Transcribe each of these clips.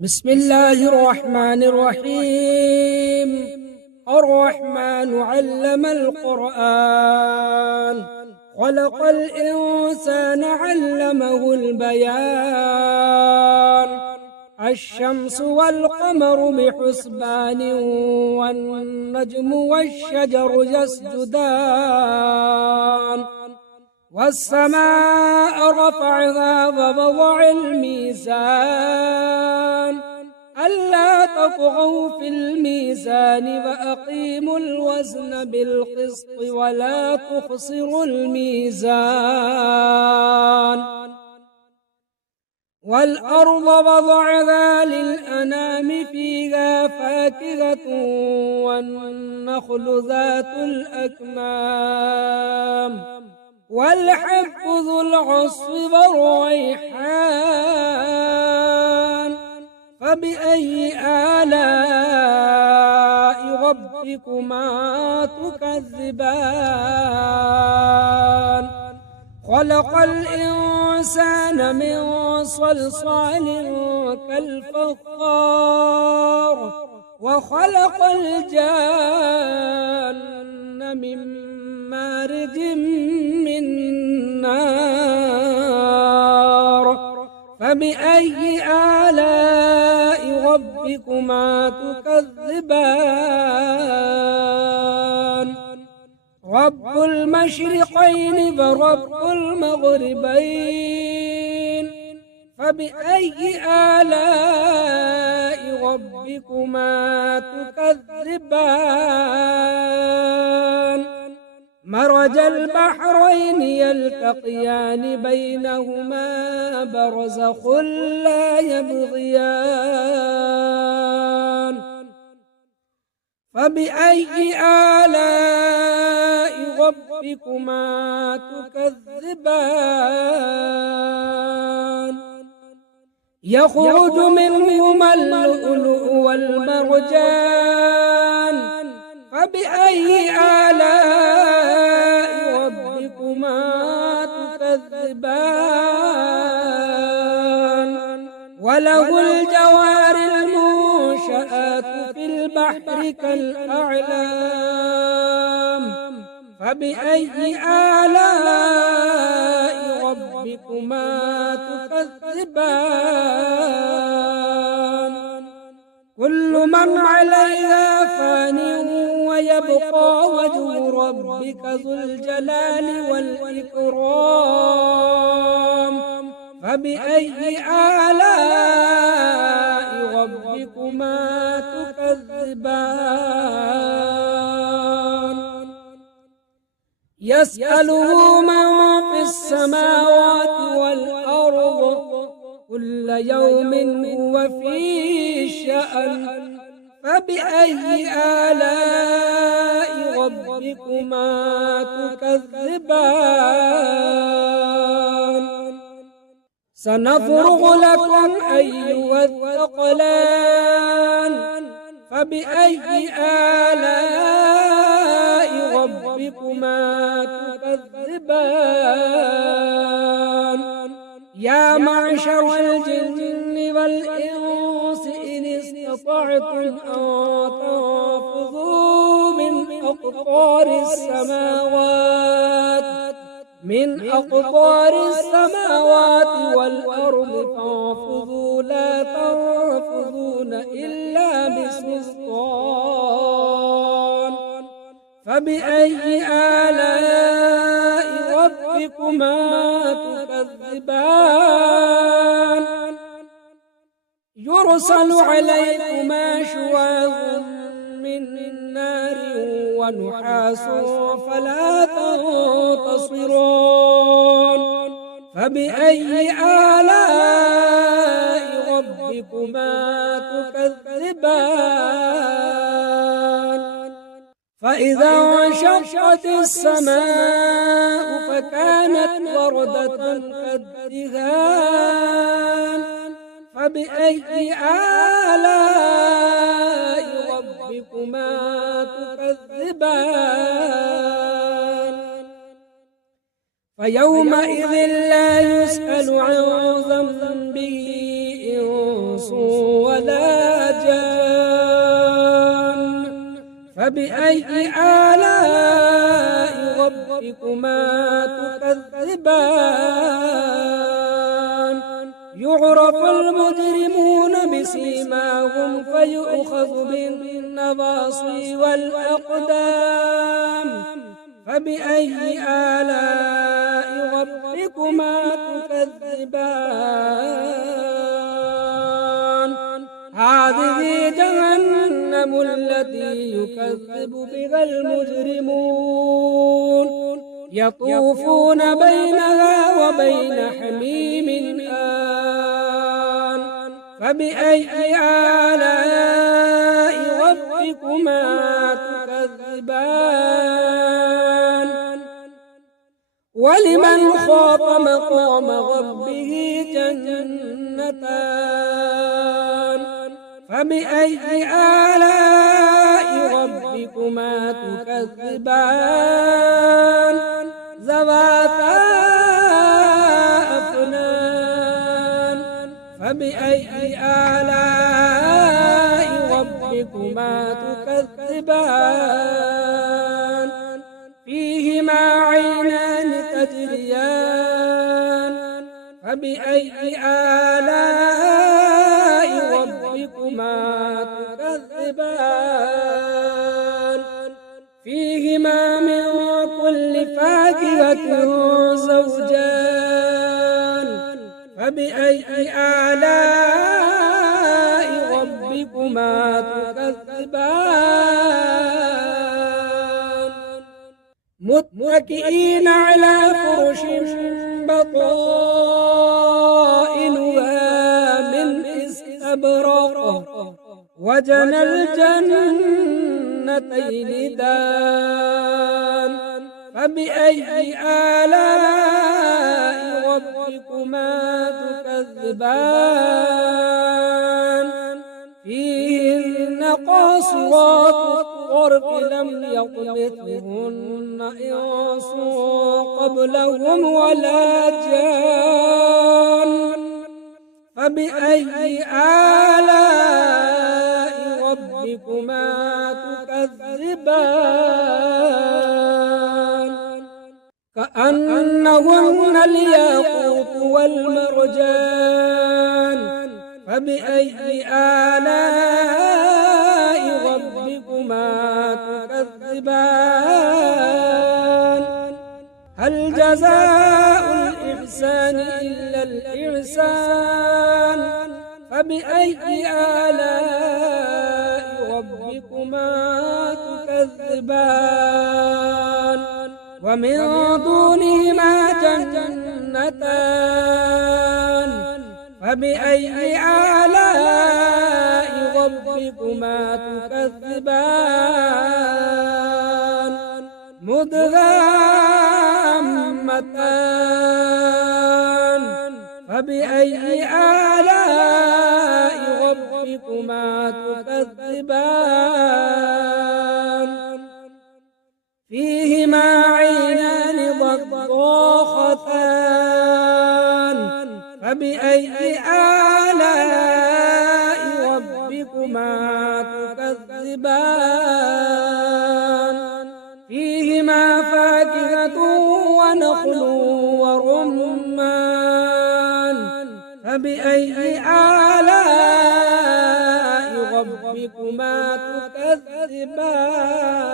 بسم الله الرحمن الرحيم. الرحمن علم القرآن، خلق الإنسان علمه البيان. الشمس والقمر بحسبان، والنجم والشجر يسجدان. والسماء رفعها ووضع الميزان، ألا تطغوا في الميزان وأقيموا الوزن بالقسط ولا تخسروا الميزان. والأرض وضعها للأنام، فيها فاكهة والنخل ذات الأكمام، والحب ذو العصف والريحان. فبأي آلاء ربكما تكذبان؟ خلق الإنسان من صلصال كالفخار، وخلق الجان من مارج من نار. فبأي آلاء ربكما تكذبان؟ رب المشرقين ورب المغربين، فبأي آلاء ربكما تكذبان؟ مرج البحرين يلتقيان، بينهما برزخ لا يبغيان. فبأي آلاء ربكما تكذبان؟ يخرج منهما اللؤلؤ والمرجان، فبأي آلاء ربكما تكذبان؟ وله الجوار المنشآت في البحر كالأعلام، فبأي آلاء ربكما تكذبان؟ كل من عليها فان، ويبقى وجه ربك ذو الجلال والإكرام. فبأي آلاء ربكما تكذبان؟ يسأله من في السماوات والأرض، كل يوم هو في شأن. فبأي آلاء ربكما تكذبان؟ سنفرغ لكم أيها الثقلان، فبأي آلاء ربكما تكذبان؟ يا معشر الجن والإنس إن استطعتم أن تنفذوا من أقطار السماوات والأرض، فانفذوا لا تنفذون إلا بسلطان. فبأي آلاء ربكما تكذبان؟ يرسل عليكما شواظ من نار ونحاس فلا تنتصران. فبأي آلاء ربكما تكذبان؟ فإذا انشقت السماء فكانت وردة كالدهان. فبأي آلاء ربكما تكذبان؟ فيومئذ لا يسأل عن ذنبه إنس فبأي آلاء ربكما تكذبان يعرف المجرمون بسيماهم فيؤخذ بالنواصي والأقدام فبأي آلاء ربكما تكذبان هذه جهنم التي يكذب بها المجرمون يطوفون بينها وبين حميم آن فبأي آلاء ربكما تكذبان ولمن خاف مقام ربه جنتان فبأي آلاء ربكما تكذبان ذواتا أفنان فبأي آلاء ربكما تكذبان فيهما عينان تجريان فبأي آلاء ربكما تكذبان فيهما من كل فاكهة زوجان فبأي آلاء ربكما تكذبان متكئين على فرش بطائنها من استبرق وجنى الجنتين دان فبأي آلاء ربكما تكذبان فيهن قاصرات الطرف لم يطمثهن إنس قبلهم ولا جان فبأي آلاء ربكما تكذبان كأنهن الياقوت والمرجان فبأي آلاء ربكما تكذبان هل جزاء الإحسان إلا الإحسان فبأي آلاء ربكما تكذبان ومن دونهما جنتان فبأي آلاء ربكما تكذبان مدغامتان فبأي آلاء ربكما تكذبان فيهما عينان ضاختان فبأي آلاء ربكما تكذبان فيهما فاكهة ونخل ورمان فبأي آلاء ربكما تكذبان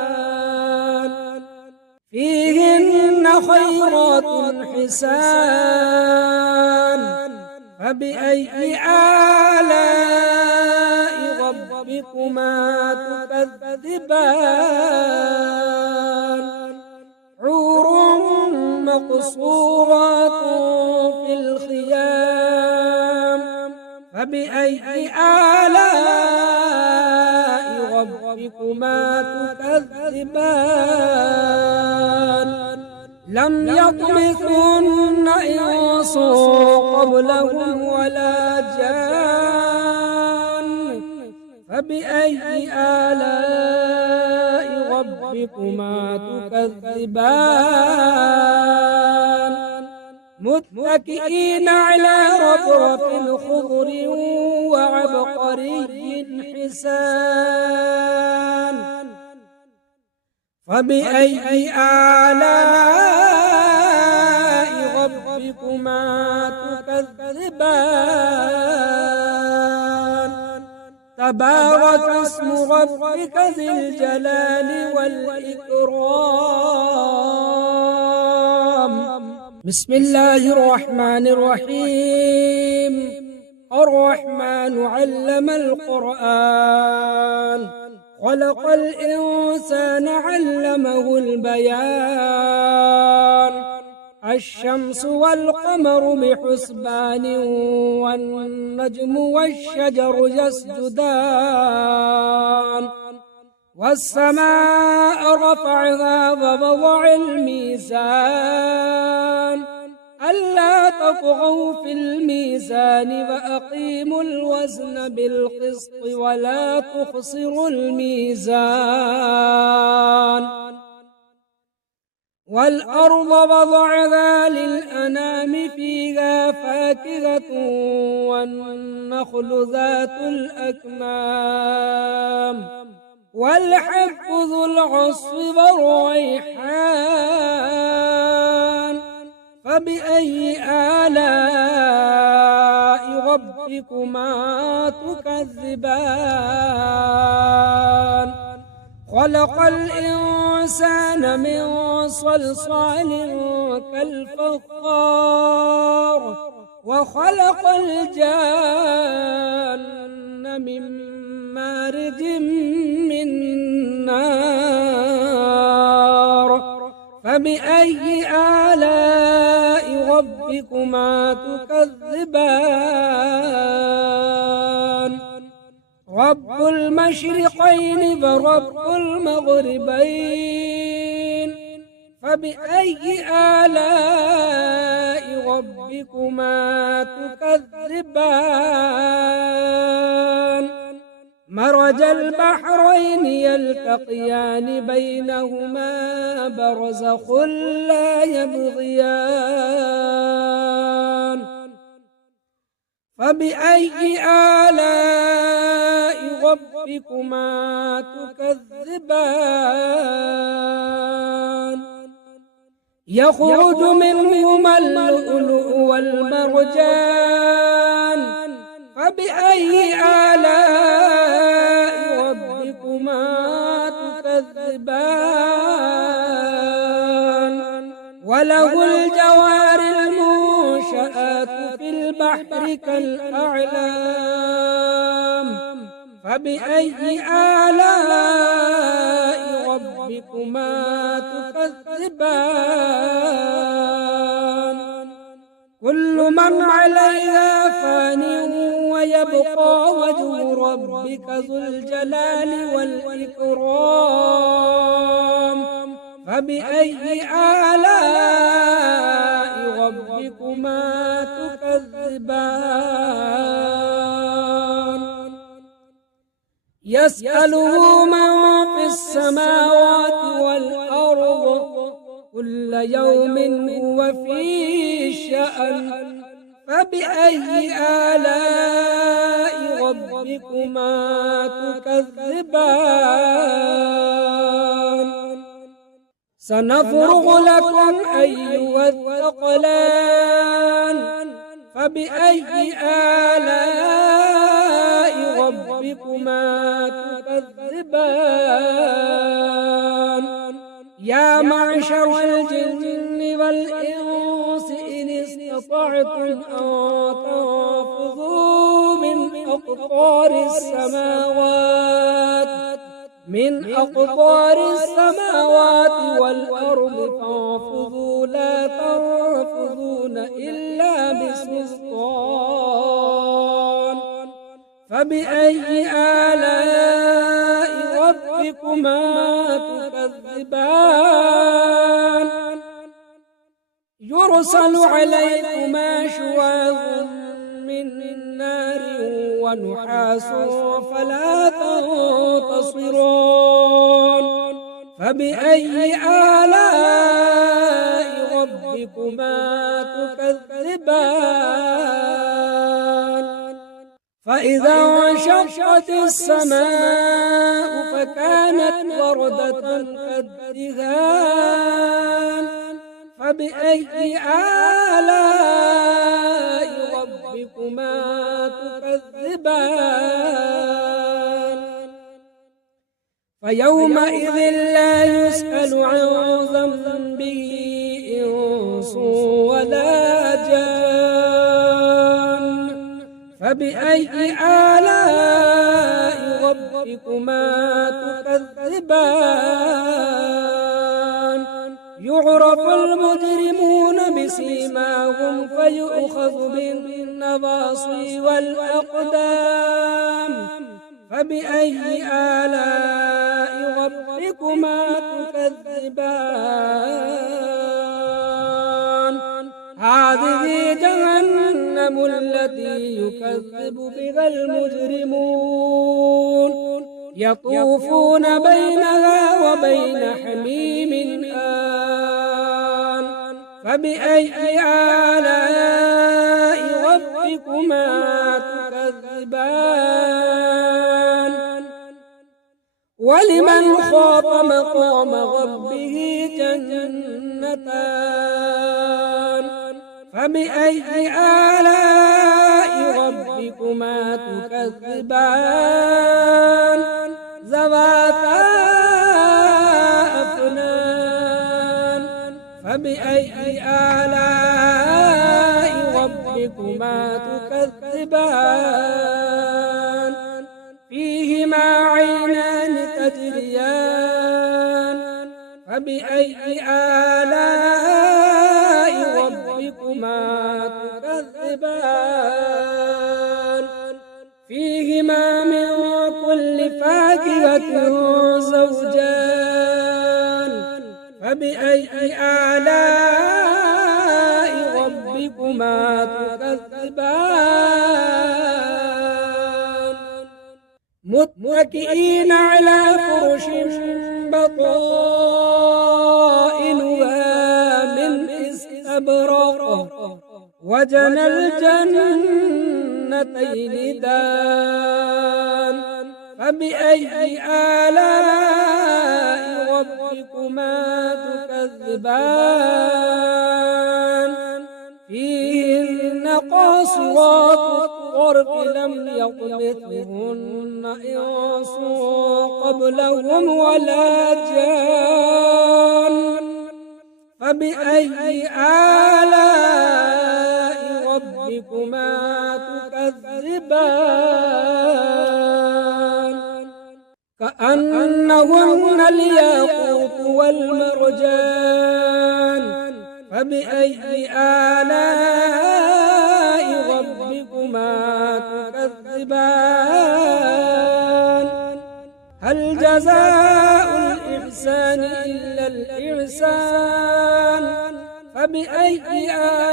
فيهن خيرات حسان فبأي آلاء ربكما تكذبان حور مقصورات في الخيام فبأي آلاء ربكما تكذبان لم يطمثهن إنس قبلهم ولا جان فبأي آلاء ربكما تكذبان متكئين على رفرف خضر وعبقري حسان فبأي آلاء ربكما تكذبان تبارك اسم ربك ذي الجلال والإكرام بسم الله الرحمن الرحيم الرحمن علم القرآن خلق الإنسان علمه البيان الشمس والقمر بحسبان والنجم والشجر يسجدان والسماء رفعها ووضع الميزان ألا تطغوا في الميزان وأقيموا الوزن بالقسط ولا تخسروا الميزان والأرض وضعها للأنام فيها فاكهة والنخل ذات الأكمام والحب ذو العصف والريحان فبأي آلاء ربكما تكذبان خلق الإنسان من صلصال كالفخار وخلق الجان من مارج من نار فبأي آلاء ربكما تكذبان رب المشرقين ورب المغربين فبأي آلاء ربكما تكذبان مرج البحرين يلتقيان بينهما برزخ لا يبغيان فبأي آلاء ربكما تكذبان يخرج منهما اللؤلؤ والمرجان فبأي آلاء ربكما تكذبان وله الجوار المنشآت في البحر كالأعلام فبأي آلاء ربكما تكذبان كل من عليها فان ويبقى وجه ربك ذو الجلال والإكرام فبأي آلاء ربكما تكذبان يسأله من في السماوات والأرض كل يوم هو في شأن فبأي آلاء ربكما تكذبان سنفرغ لكم أيها الثقلان فبأي آلاء ربكما تكذبان يا معشر الجن والإنس إن استطعتم أن تنفذوا من أقطار السماوات والأرض فانفذوا لا تنفذون إلا بسلطان فبأي آلاء ربكما تكذبان يرسل عليكما شواظ من نار ونحاس فلا تنتصرون فبأي آلاء ربكما تكذبان فإذا انشقت السماء فكانت وردة كالدهان فبأي آلاء ربكما تكذبان فيومئذ لا يسأل عن ذنبه إنس ولا جان فبأي آلاء ربكما تكذبان يعرف المجرمون بسيماهم فيؤخذ بالنواصي والأقدام فبأي آلاء ربكما تكذبان هذه جهنم التي يكذب بها المجرمون يطوفون بينها وبين حميم آن فبأي آلاء ربكما تكذبان ولمن خاف مقام ربه جنتان فبأي آلاء ربكما تكذبان ذواتا أفنان فبأي آلاء ربكما تكذبان فيهما عينان تجريان فبأي آلاء ربكما تكذبان فيهما من كل فاكهة زوجان فبأي آلاء ربكما تكذبان متكئين على فرش بطائنها من استبرق وجنى الجنتين دان فبأي آلاء ربكما تكذبان فيهن قاصرات الطرف لم يطمثهن إنس قبلهم ولا جان فبأي آلاء ربكما تكذبان كأنهن الياقوت والمرجان فبأي آلاء ربكما تكذبان هل جزاء الإحسان إلا الإحسان فبأي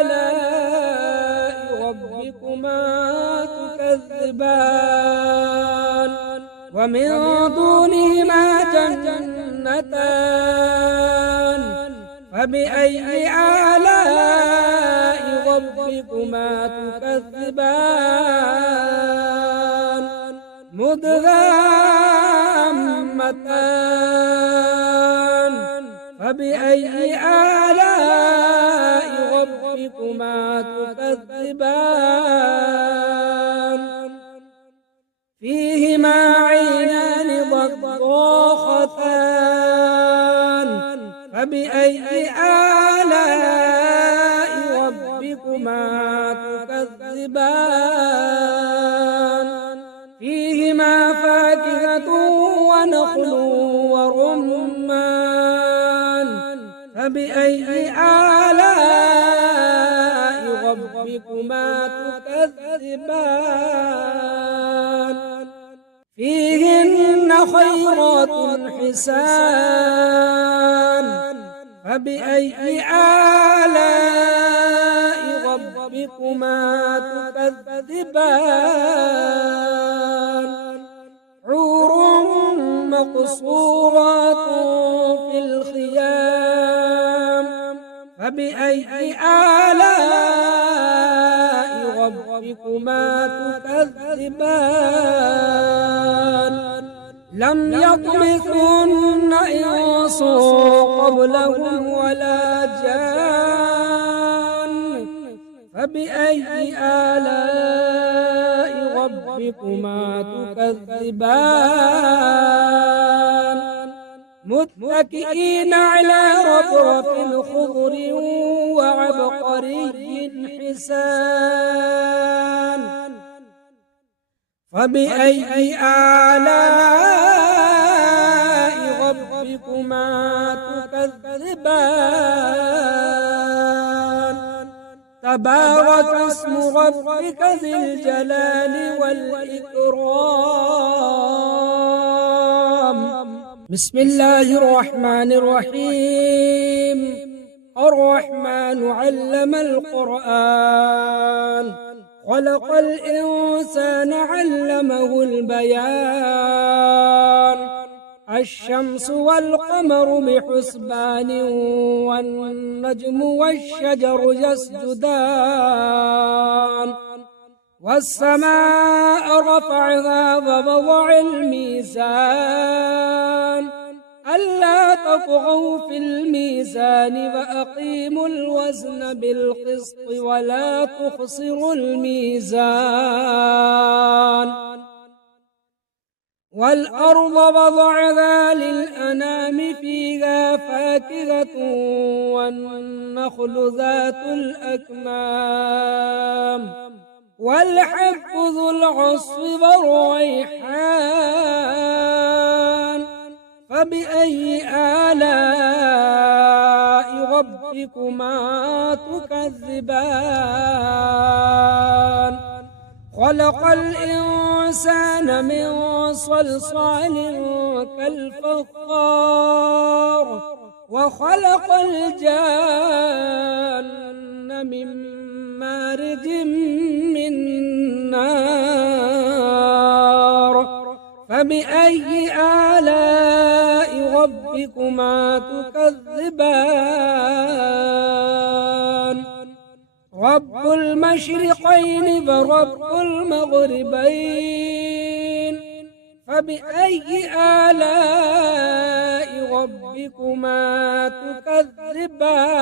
آلاء ربكما تكذبان ومن دونهما جنتان فبأي آلاء ربكما تكذبان مدهامتان فبأي آلاء ربكما تكذبان فيهما عينان ضاختان فبأي آلاء ربكما تكذبان فيهما فاكهة ونخل ورمان فبأي آلاء ربكما تكذبان فيهن خيرات حسان فبأي آلاء ربكما تكذبان حور مقصورات في الخيام فبأي آلاء ربكما ربكما تكذبان لم يطمثهن إنس قبلهم ولا جان فبأي آلاء ربكما تكذبان متكئين على رفرف خضر وعبقري حسان فبأي آلاء ربكما تكذبان تبارك اسم ربك ذي الجلال والإكرام بسم الله الرحمن الرحيم الرحمن علم القرآن خلق الإنسان علمه البيان الشمس والقمر بحسبان والنجم والشجر يسجدان والسماء رفعها ووضع الميزان ألا تطغوا في الميزان وأقيموا الوزن بالقسط ولا تخسروا الميزان والأرض وضعها للأنام فيها فاكهة والنخل ذات الأكمام والحب ذو العصف والريحان فبأي آلاء ربكما تكذبان خلق الإنسان من صلصال كالفخار وخلق الجان من مارج من نار فبأي آلاء ربكما تكذبان رب المشرقين ورب المغربين فبأي آلاء ربكما تكذبان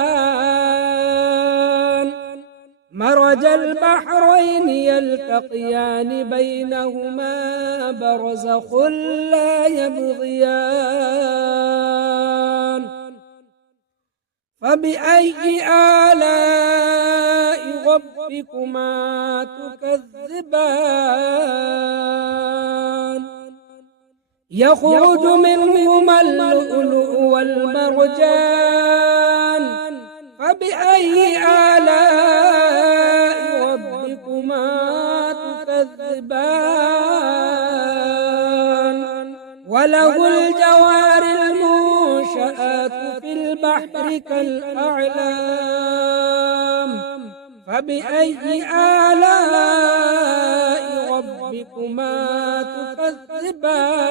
مرج البحرين يلتقيان بينهما برزخ لا يبغيان فبأي آلاء ربكما تكذبان يخرج منهما اللؤلؤ والمرجان فبأي آلاء ربكما تكذبان وله الجوار المنشآت في البحر كالأعلام فبأي آلاء ربكما تكذبان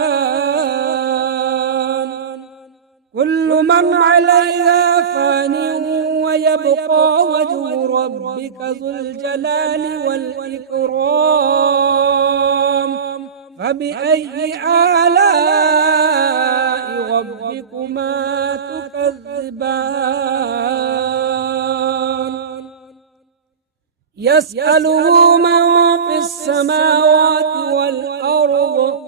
كل من عليها فان ويبقى وجه ربك ذو الجلال والإكرام فبأي آلاء ربكما تكذبان يسأله من في السماوات والأرض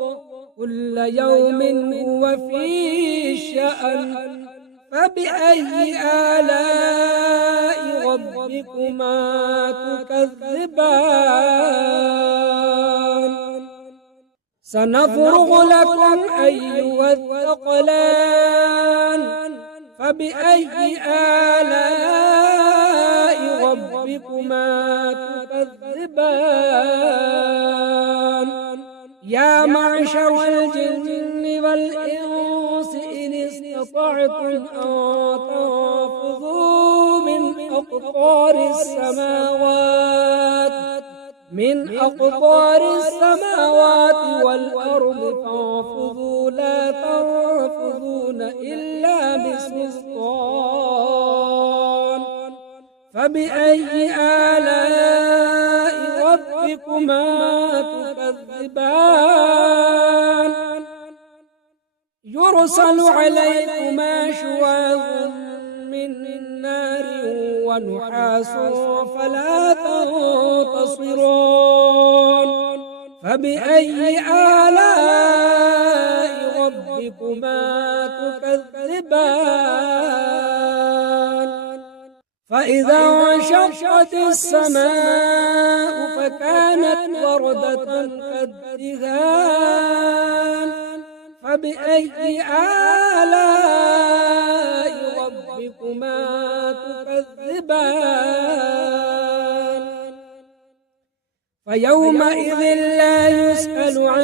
كل يوم هو في شأن فبأي آلاء ربكما تكذبان سنفرغ لكم أيها الثقلان فبأي آلاء ربكما تكذبان يا معشر الجن والإنس إن استطعتم أن تنفذوا من أقطار السماوات والأرض فانفذوا لا تنفذون إلا بسلطان فبأي آلاء ربكما ربكما تكذبان يرسل عليكما شواظ من نار ونحاس فلا تنتصرون فبأي آلاء ربكما تكذبان فإذا انشقت السماء فكانت وردة كالدهان فبأي آلاء ربكما تكذبان فيومئذ لا يسأل عن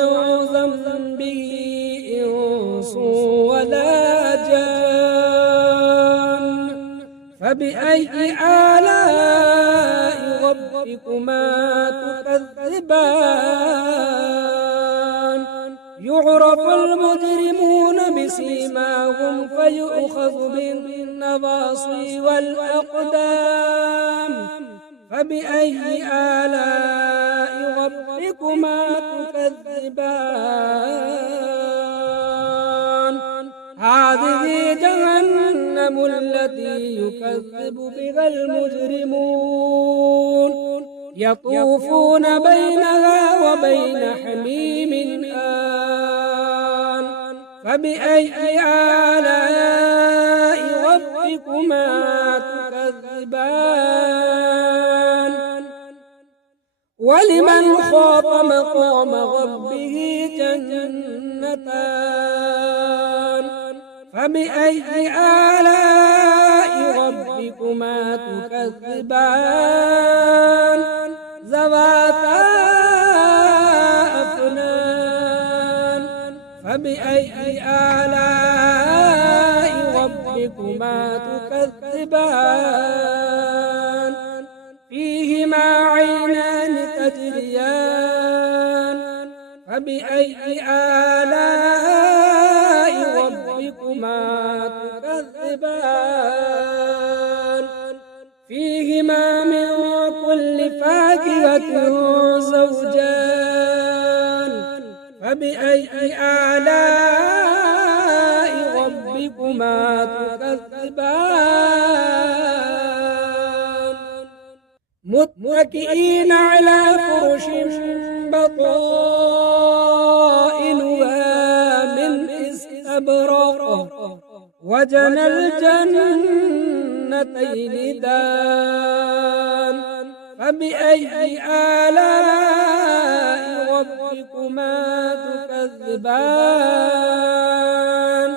ذنبه إنس ولا جان فبأي آلاء ربكما تكذبان يعرف المجرمون بسيماهم فيؤخذ بالنواصي والأقدام فبأي آلاء ربكما تكذبان هذه جهنم التي يكذب بها المجرمون يطوفون بينها وبين حميم آن فبأي آلاء ربكما تكذبان ولمن خاف مقام ربه جنتان فبأي آلاء ربكما تكذبان ذواتا أفنان فبأي آلاء ربكما تكذبان فيهما عينان تجريان فبأي آلاء ربكما تكذبان فيهما من كل فاكهة زوجان فبأي آلاء ربكما تكذبان متكئين على فرش بطائنها من استبرق وجنى الجنتين دان فبأي آلاء ربكما تكذبان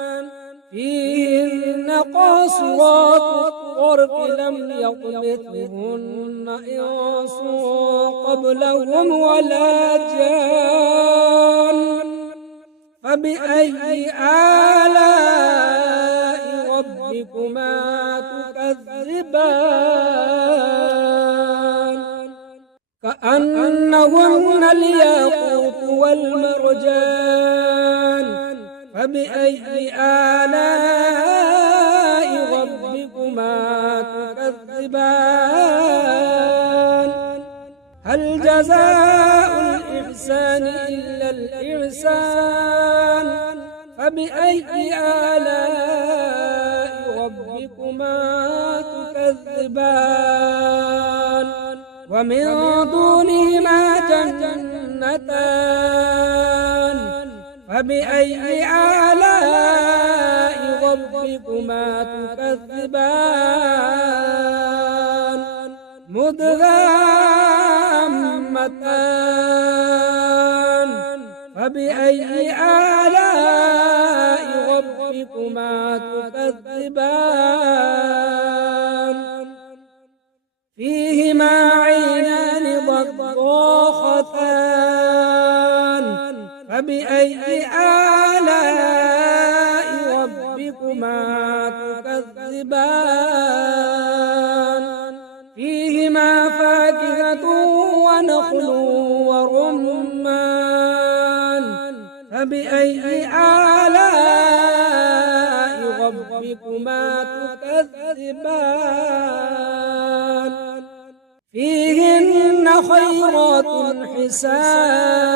فيهن قاصرات الطرف لم يطمثهن إنس قبلهم ولا جان فبأي آلاء ربكما تكذبان كأنهن الياقوت والمرجان فبأي آلاء ربكما تكذبان هل جزاء الإحسان إلا الإحسان فبأي آلاء ربكما تكذبان ومن دونهما جنتان فبأي آلاء ربكما تكذبان مدهامتان فبأي آلاء ربكما تكذبان فيهما عينان ضاختان فبأي آلاء ربكما تكذبان فيهما فاكهة ونخل ورمان فبأي آلاء ربكما تكذبان فيهن خيرات حسان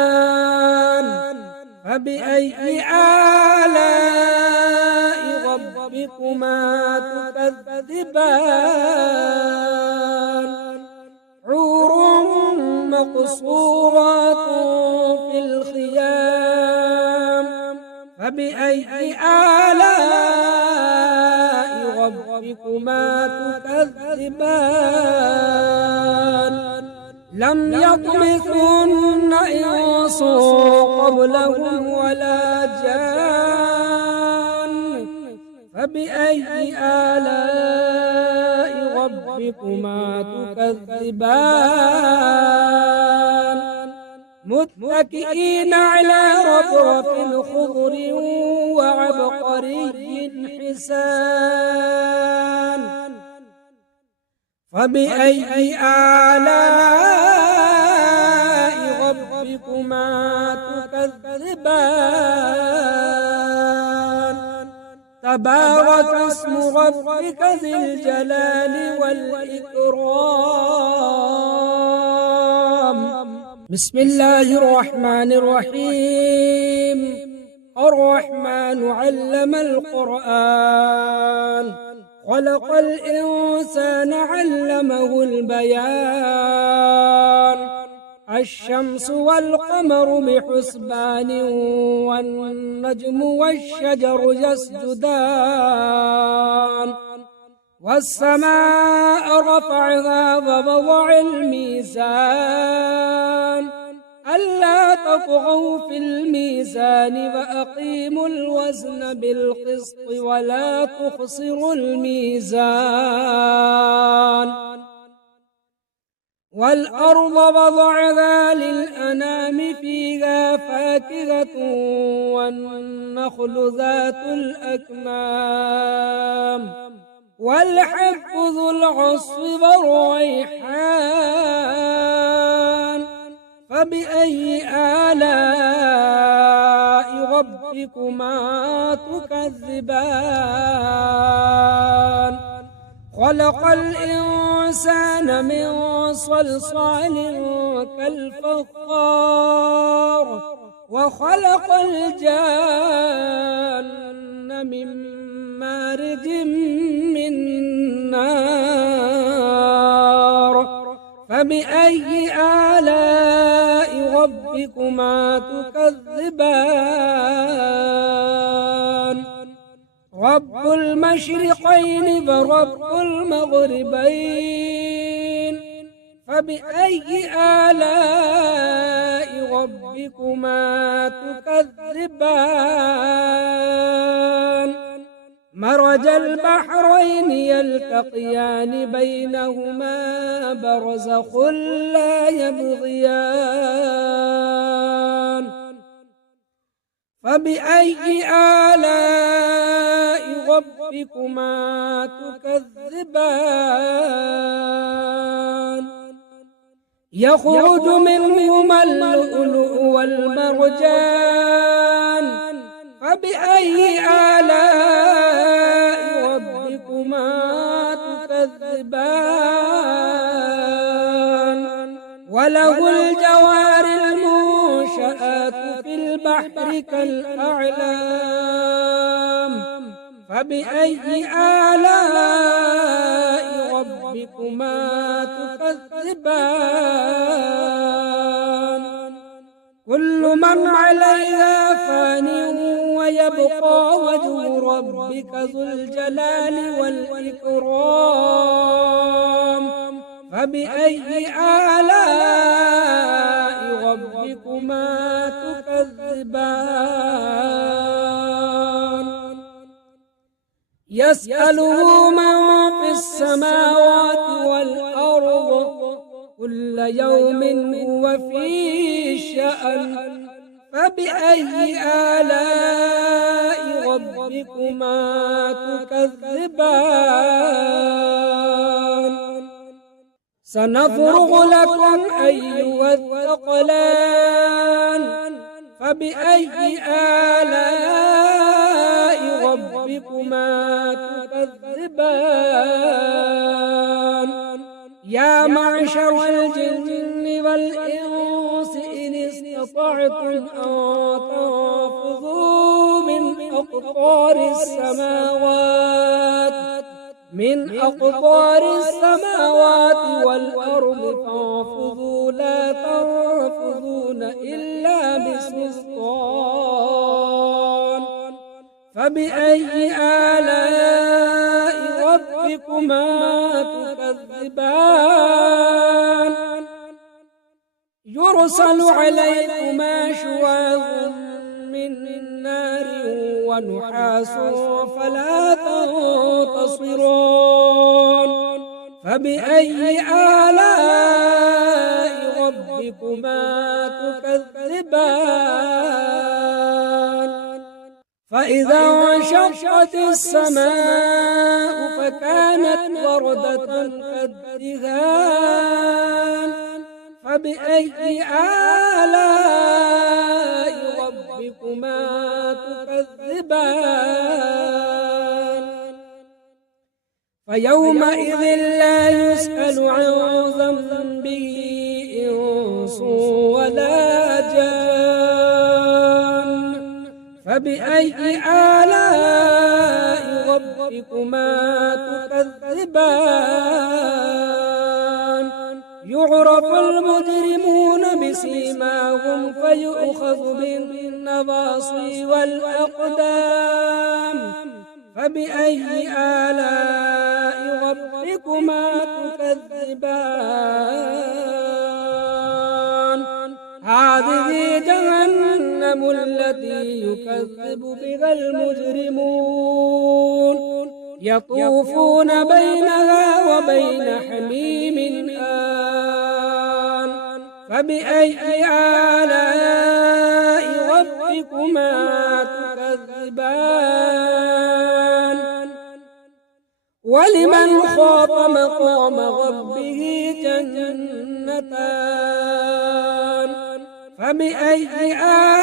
فبأي آلاء ربكما تكذبان حور مقصورات في الخيام فبأي آلاء ربكما تكذبان لم يطمثن إنس قبلهم ولا جان فبأي آلاء ربكما تكذبان متكئين على رفرف خضر وعبقري حسان فبأي آلاء ربكما تكذبان تبارك اسم ربك ذي الجلال والإكرام بسم الله الرحمن الرحيم الرحمن علم القرآن خلق الإنسان علمه البيان الشمس والقمر بحسبان والنجم والشجر يسجدان والسماء رفعها ووضع الميزان ألا تطغوا في الميزان وأقيموا الوزن بالقسط ولا تخسروا الميزان والأرض وضعها للأنام فيها فاكهة والنخل ذات الأكمام والحب ذو العصف والريحان فبأي آلاء ربكما تكذبان خلق الإنسان من صلصال كالفخار وخلق الجان من مارج من نار فبأي آلاء ربكما تكذبان رب المشرقين ورب المغربين فبأي آلاء ربكما تكذبان مرج البحرين يلتقيان بينهما برزخ لا يبغيان فبأي آلاء ربكما تكذبان يخرج منهما اللؤلؤ والمرجان فبأي آلاء ربكما تكذبان وله الجوار المنشآت في البحر كالأعلام فبأي آلاء ربكما تكذبان كل من عليها فان ويبقى وجه ربك ذو الجلال والإكرام فبأي آلاء ربكما تكذبان يسأله من في السماوات والأرض كل يوم هو في شأن فبأي آلاء ربكما تكذبان سنفرغ لكم أيها الثقلان فبأي آلاء ربكما تكذبان يا معشر الجن والإنس إن استطعتم أن تنفذوا من أقطار السماوات والأرض فانفذوا لا تنفذون إلا بسلطان فبأي آلاء ربكما تكذبان يرسل عليكما شواظ من نار ونحاس فلا تنتصران فبأي آلاء ربكما تكذبان فإذا انشقت السماء فكانت وردة كالدهان فبأي آلاء ربكما تكذبان فيومئذ لا يسأل عن ذنبه إنس ولا جان فبأي آلاء ربكما تكذبان يعرف المجرمون بسيماهم فيؤخذ بالنواصي والأقدام فبأي آلاء ربكما تكذبان هذه جهنم التي يكذب بها المجرمون يطوفون بينها وبين حميم آن فبأي آلاء ربكما تكذبان ولمن خاف مقام ربه جنتان فبأي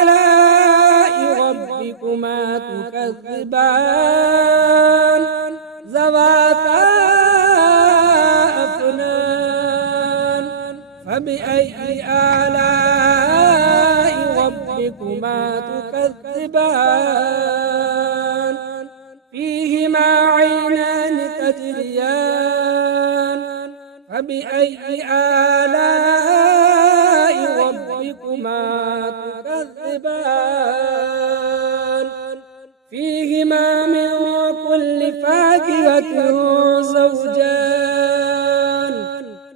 آلاء ربكما تكذبان ذواتا أفنان فبأي آلاء ربكما تكذبان فيهما عينان تجريان فبأي آلاء ربكما تكذبان فيهما من كل فاكهة زوجان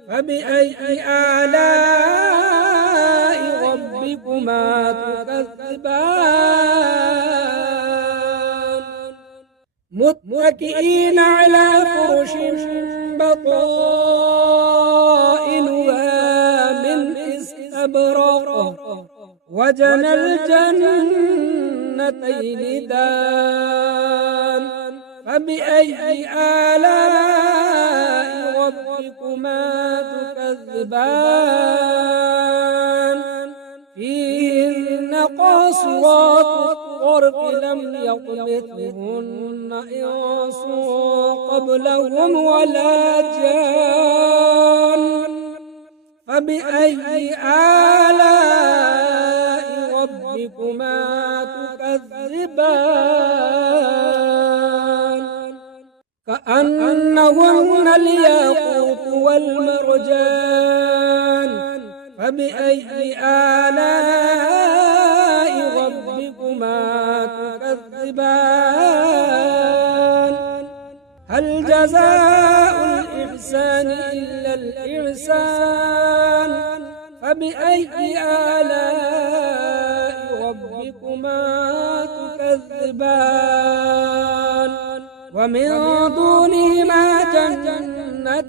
فبأي آلاء ربكما تكذبان متكئين على فرش بطائنها من استبرق وجنى الجنتين دان فبأي آلاء ربكما تكذبان فيهن قاصرات الطرف لم يطمثهن إنس قبلهم ولا جان فبأي آلاء ربكما تكذبان كأنهن الياقوت والمرجان فبأي آلاء ربكما تكذبان هل جزاء الإحسان إلا الإحسان فبأي آلاء ربكما تكذبان ومن دونهما جنتان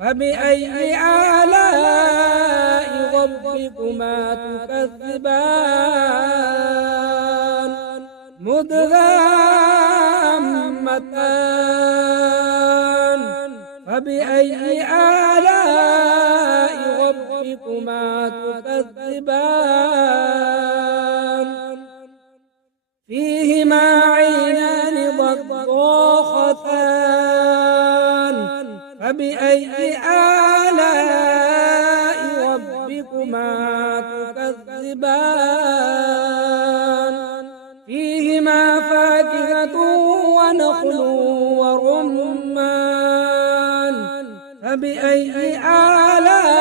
فبأي آلاء ربكما تكذبان مدهامتان فبأي آلاء ربكما تكذبان فيهما عينان ضاختان فبأي آلاء ربكما تكذبان فيهما فاكهة ونخل ورمان فبأي آلاء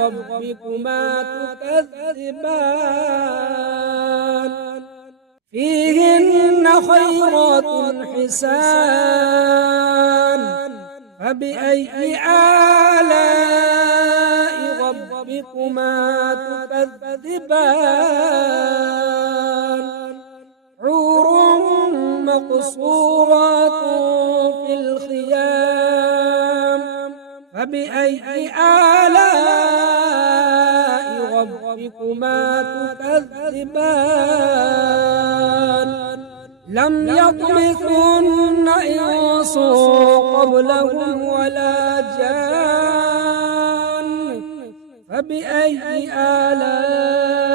ربكما تكذبان فيهن خيرات حسان فبأي آلاء ربكما تكذبان حور مقصورات في الخيام فبأي آلاء ربكما تكذبان لم يطمثهن إنس قبلهم ولا جان فبأي آلاء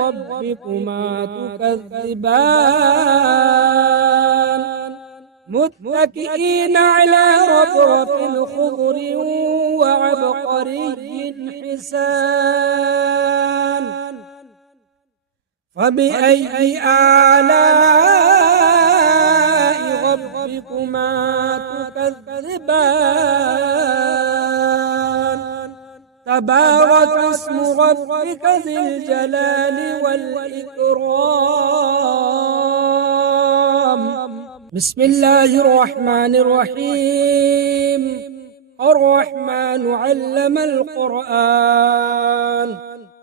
ربكما تكذبان متكئين على رفرف خضر وعبقري حسان فبأي آلاء ربكما تكذبان تبارك اسم ربك ذي الجلال والإكرام بسم الله الرحمن الرحيم الرحمن علم القرآن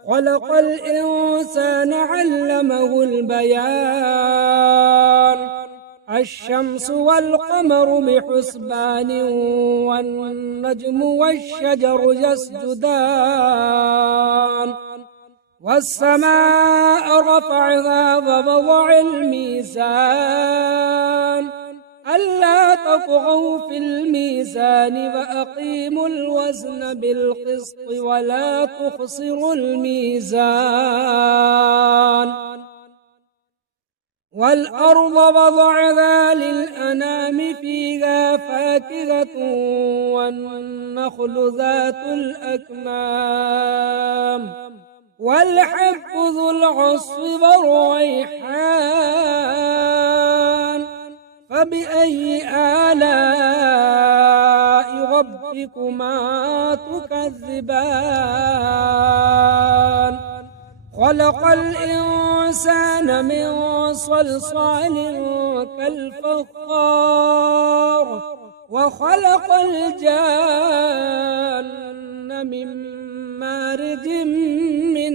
خلق الإنسان علمه البيان الشمس والقمر بحسبان والنجم والشجر يسجدان والسماء رفعها ووضع الميزان ألا تطغوا في الميزان وأقيموا الوزن بالقسط ولا تخسروا الميزان والأرض وضعها للأنام فيها فاكهة والنخل ذات الأكمام والحب ذو العصف والريحان فبأي آلاء ربكما تكذبان خلق الإنسان من صلصال كالفخار وخلق الجان من مارج من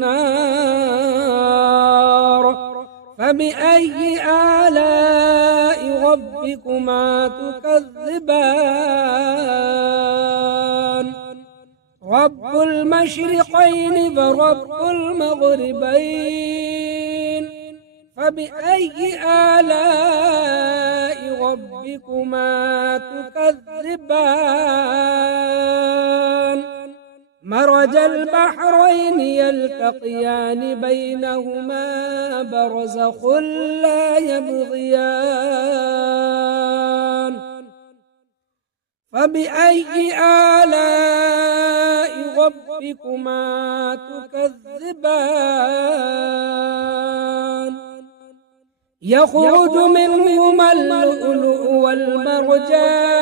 نار فبأي آلاء ربكما تكذبان رب المشرقين ورب المغربين فبأي آلاء ربكما تكذبان مرج البحرين يلتقيان بينهما برزخ لا يبغيان فبأي آلاء ربكما تكذبان يخرج منهما اللؤلؤ والمرجان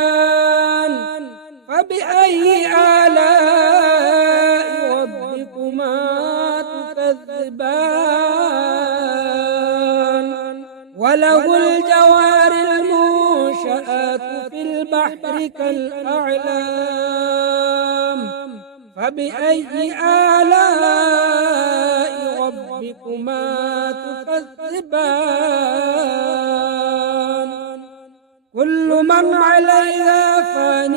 فبأي آلاء ربكما تكذبان وله الجوار المنشآت في البحر كالأعلام فبأي آلاء ربكما تكذبان كل من عليها فان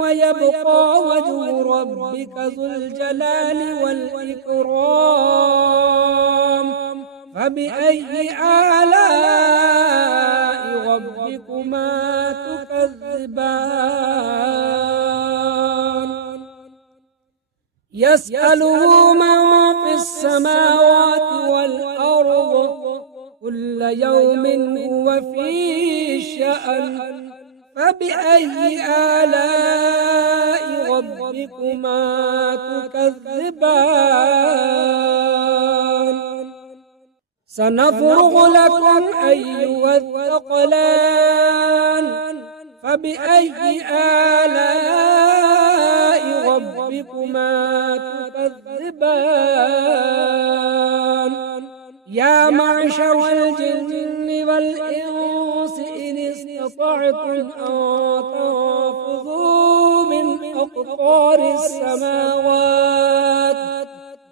ويبقى وجه ربك ذو الجلال والإكرام فبأي آلاء ربكما تكذبان يسأله من في السماوات والأرض كل يوم هو في شأن فبأي آلاء ربكما تكذبان سنفرغ لكم أيها الثقلان فبأي آلاء ربكما تكذبان يا معشر الجن والإنس إن استطعتم أن تنفذوا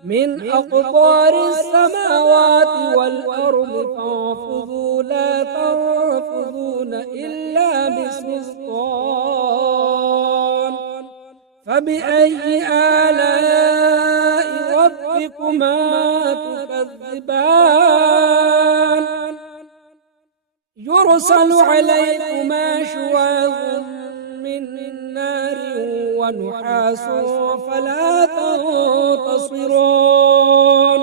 من أقطار السماوات والأرض فانفذوا لا تنفذون إلا بسلطان فبأي آلاء ربكما تكذبان يرسل عليكما شواظ من نار ونحاس فلا تنتصران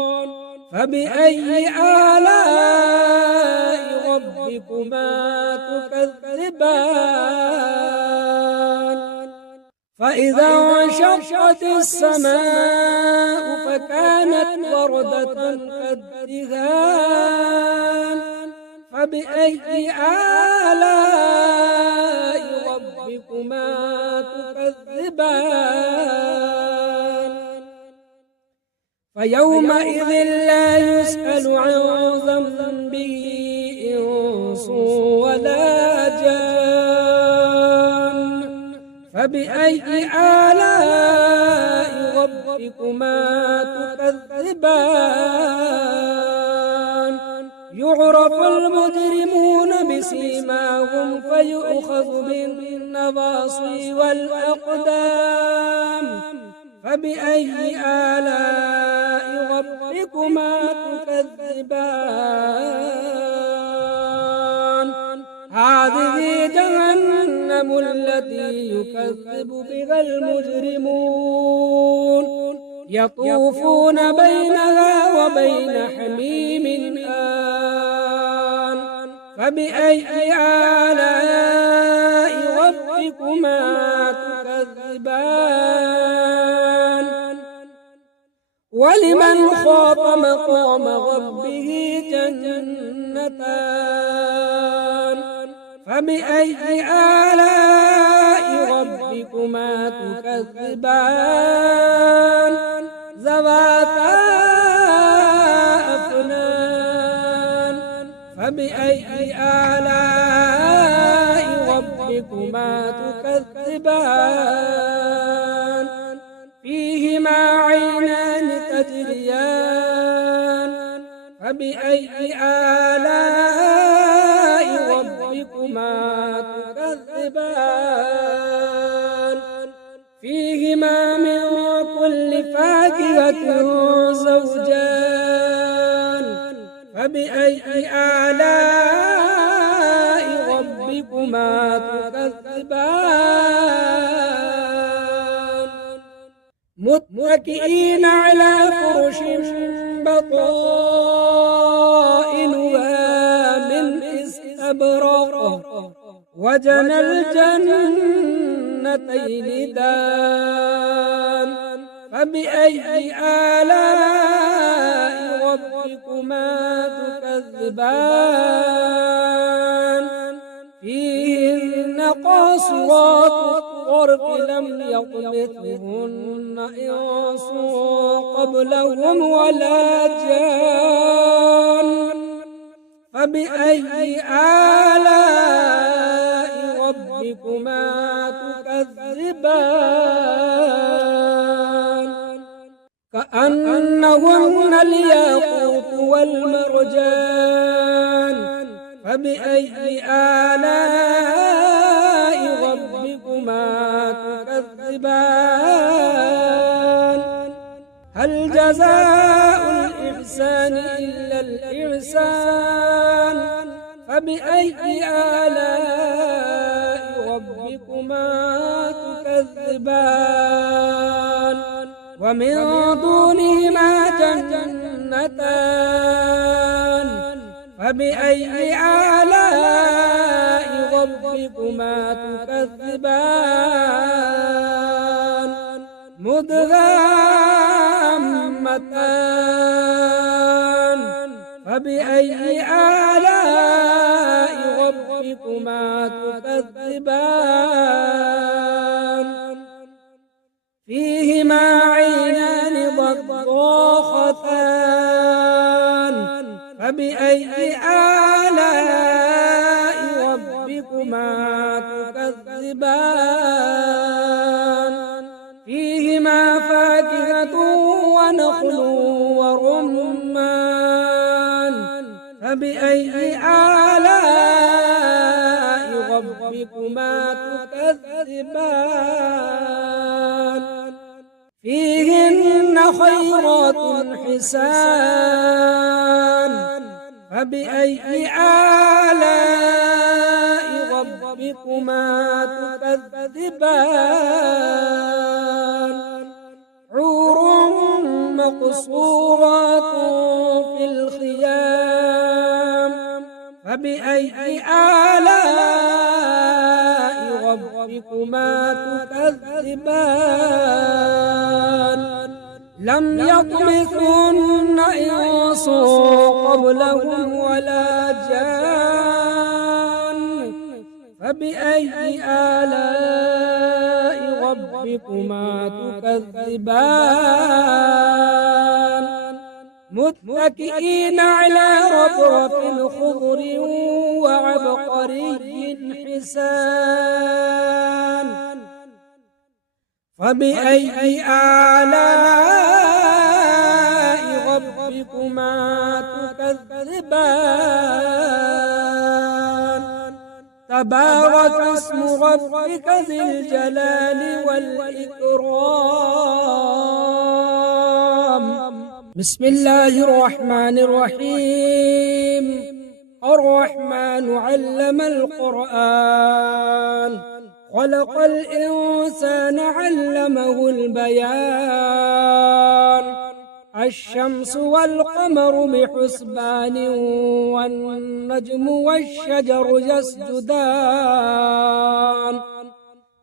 فبأي آلاء ربكما تكذبان فإذا انشقت السماء فكانت وردة كالدهان فبأي آلاء ربكما تكذبان فيومئذ لا يسأل عن ذنبه إنس ولا جان فبأي آلاء ربكما تكذبان يعرف المجرمون بسيماهم فيؤخذ بالنواصي والأقدام فبأي آلاء ربكما تكذبان هذه جهنم التي يكذب بها المجرمون يطوفون بينها وبين حميم آن فبأي آلاء ربكما تكذبان ولمن خاف مقام ربه جنتان فبأي آلاء ربكما تكذبان ذواتا أفنان فبأي آلاء ربكما تكذبان فيهما عينان تجريان فبأي آلاء ربكما تكذبان فيهما من كل فاكهة زوجان فبأي آلاء ربكما تكذبان متكئين على فرش بطائنها من استبرق وجنى الجنتين دان فبأي آلاء ربكما تكذبان فيهن قاصرات الطرف لم يطمثهن إنس قبلهم ولا جان فبأي آلاء ربكما تكذبان كأنهن الياقوت والمرجان فبأي آلاء ربكما تكذبان هل جزاء الإحسان إلا الإحسان فبأي آلاء ربكما تكذبان ومن دونهما جنتان فبأي آلاء ربكما تكذبان مدهامتان فبأي آلاء ربكما تكذبان فيهما عينان ضاختان فبأي آلاء ربكما تكذبان فيهما فاكهة ونخل ورمان فبأي آلاء ربكما تكذبان فيهن خيرات حسان فبأي آلاء ربكما تكذبان حور مقصورات في الخيام فبأي آلاء ربكما تكذبان لم يطمثهن إنس قبلهم ولا جان فبأي آلاء ربكما تكذبان متكئين على رفرف خضر وعبقري حسان فبأي آلاء ربكما تكذبان تبارك اسم ربك ذي الجلال والإكرام بسم الله الرحمن الرحيم الرحمن علم القرآن خلق الإنسان علمه البيان الشمس والقمر بحسبان والنجم والشجر يسجدان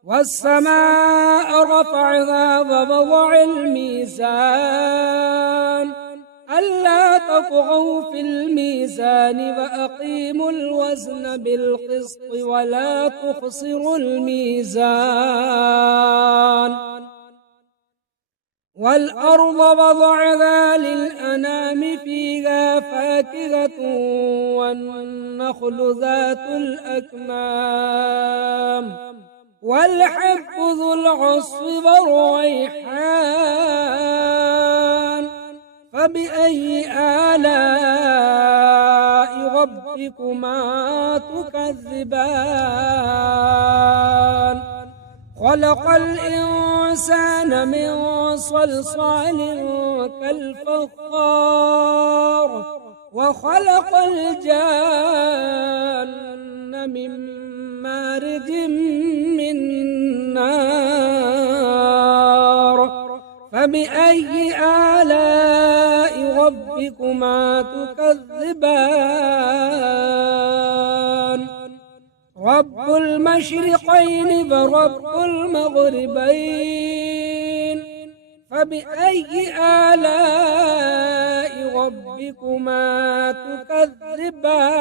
والسماء رفعها ووضع الميزان ألا تطغوا في الميزان وأقيموا الوزن بالقسط ولا تخسروا الميزان والأرض وضعها للأنام فيها فاكهة والنخل ذات الأكمام والحب ذو العصف والريحان فبأي آلاء ربكما تكذبان خلق الإنسان من صلصال كالفخار وخلق الجان من مارج من نار فبأي آلاء ربكما تكذبان رب المشرقين ورب المغربين فبأي آلاء ربكما تكذبان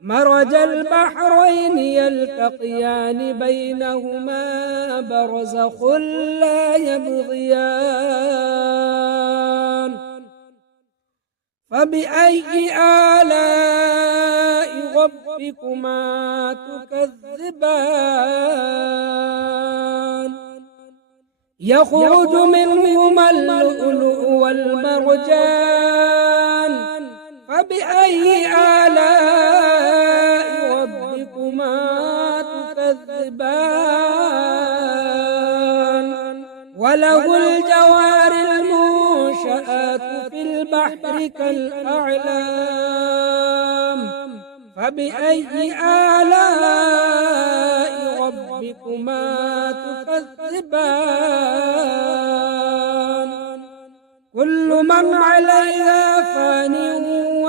مرج البحرين يلتقيان بينهما برزخ لا يبغيان فبأي آلاء ربكما تكذبان يخرج منهما اللؤلؤ والمرجان فبأي آلاء ربكما تكذبان وله الجوار المنشآت في البحر كالأعلام فبأي آلاء ربكما تكذبان كل من عليها فان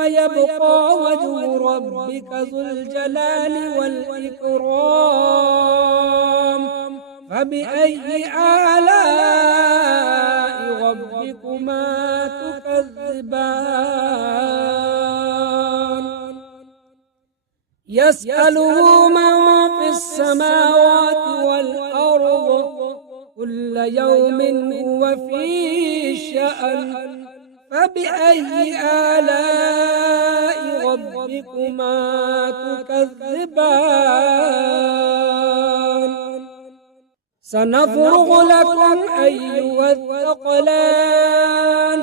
ويبقى وجه ربك ذو الجلال والإكرام فبأي آلاء ربكما تكذبان يسأله من في السماوات والأرض كل يوم هو في شأن فبأي آلاء ربكما تكذبان سنفرغ لكم أيها الثقلان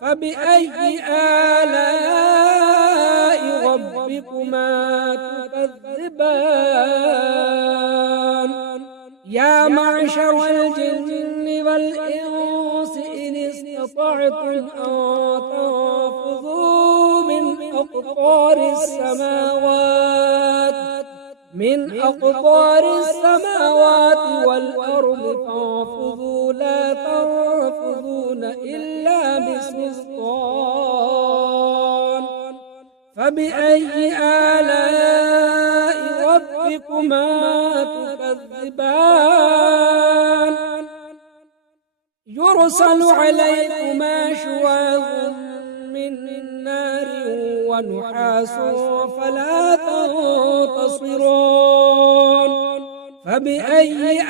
فبأي آلاء ربكما تكذبان يا معشر الجن والإنس إن استطعتم أن تنفذوا من أقطار السماوات والأرض فانفذوا لا تنفذون إلا بسلطان فبأي آلاء ربكما تكذبان يرسل عليكما شواظ من نار ونحاس فلا تنتصران فبأي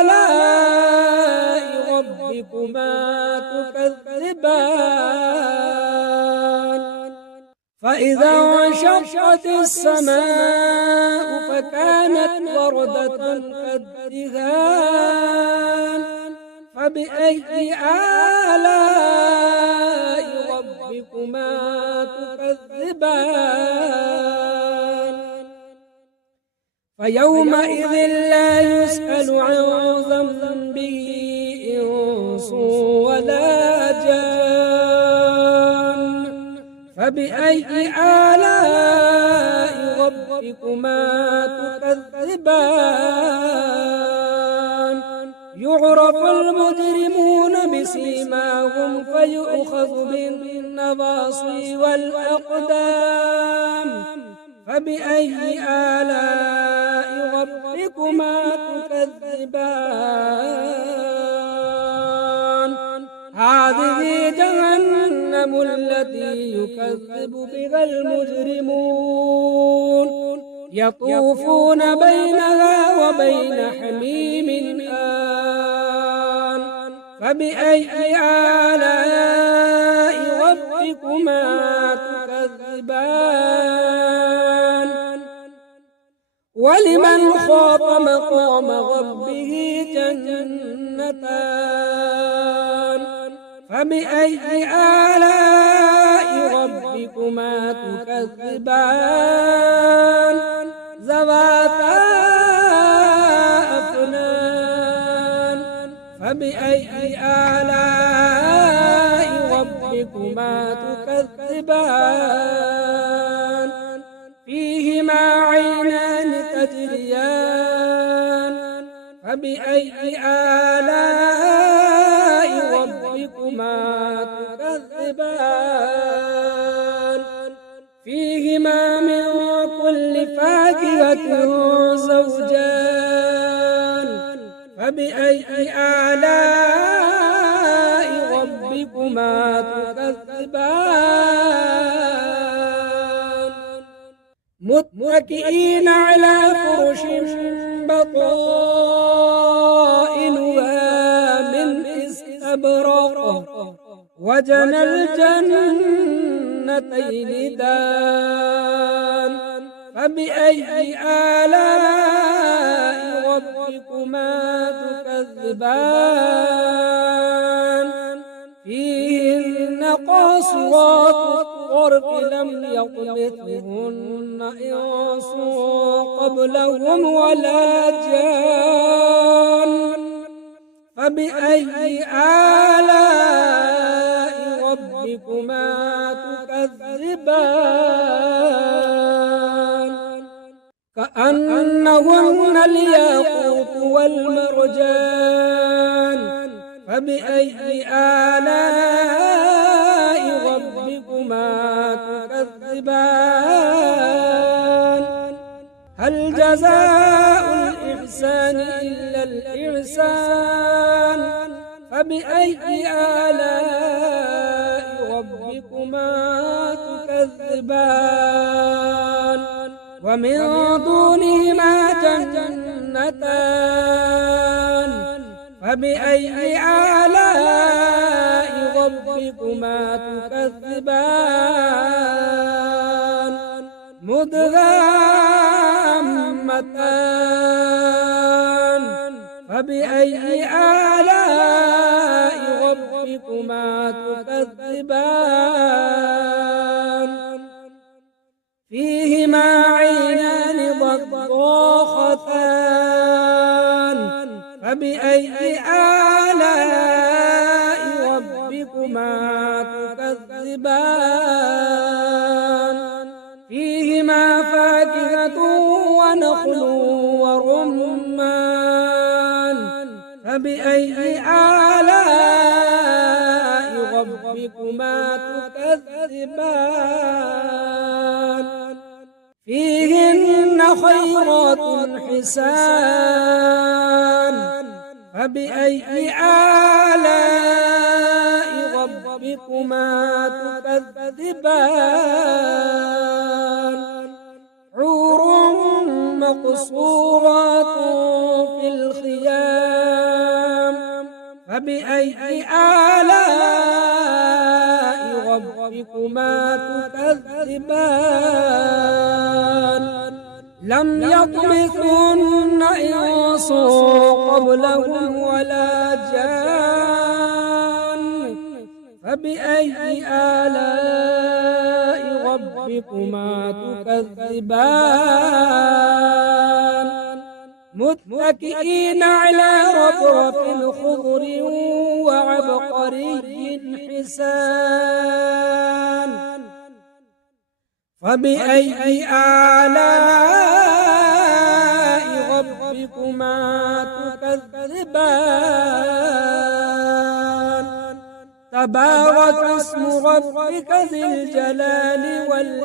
آلاء ربكما تكذبان فإذا انشقت السماء فكانت وردة كالدهان فبأي آلاء ربكما تكذبان فيومئذ لا يسأل عن ذنبه إنس ولا جان فبأي آلاء ربكما تكذبان يعرف المجرمون بسيماهم فيؤخذ بالنواصي والأقدام فبأي آلاء ربكما تكذبان هذه جهنم التي يكذب بها المجرمون يطوفون بينها وبين حميم آن فبأي آلاء ربكما تكذبان ولمن خاف مقام ربه جنتان فبأي آلاء ربكما تكذبان ذواتا أفنان فبأي آلاء ربكما تكذبان فيهما عينان تجريان فبأي آلاء ربكما تكذبان فيهما من كل فاكهة زوجان فبأي آلاء ربكما تكذبان متكئين على فرش بطائنها من استبرق وجنى الجنتين دان فبأي آلاء ربكما تكذبان فيهن قاصرات الطرف لم يطمثهن إنس قبلهم ولا جان فبأي آلاء ربكما تكذبان كأنهن الياقوت والمرجان فبأي آلاء ربكما تكذبان تكذبان هل جزاء الإحسان إلا الإحسان فبأي آلاء ربكما تكذبان ومن دونهما جنتان فبأي آلاء ربكما تكذبان مدهامتان فبأي آلاء ربكما تكذبان فيهما عينان ضاختان فبأي آلاء ربكما تكذبان فيهما فاكهة ونخل ورمان فبأي آلاء ربكما تكذبان فيهن خيرات حسان فبأي آلاء ربكما تكذبان حور مقصورات في الخيام فبأي آلاء ربكما تكذبان لم يطمثهن إنس قبلهم ولا جان فبأي آلاء ربكما تكذبان متكئين على رفرف خضر وعبقري حسان فبأي آلاء ربكما تكذبان تبارك اسم ربك ذي الجلال والإكرام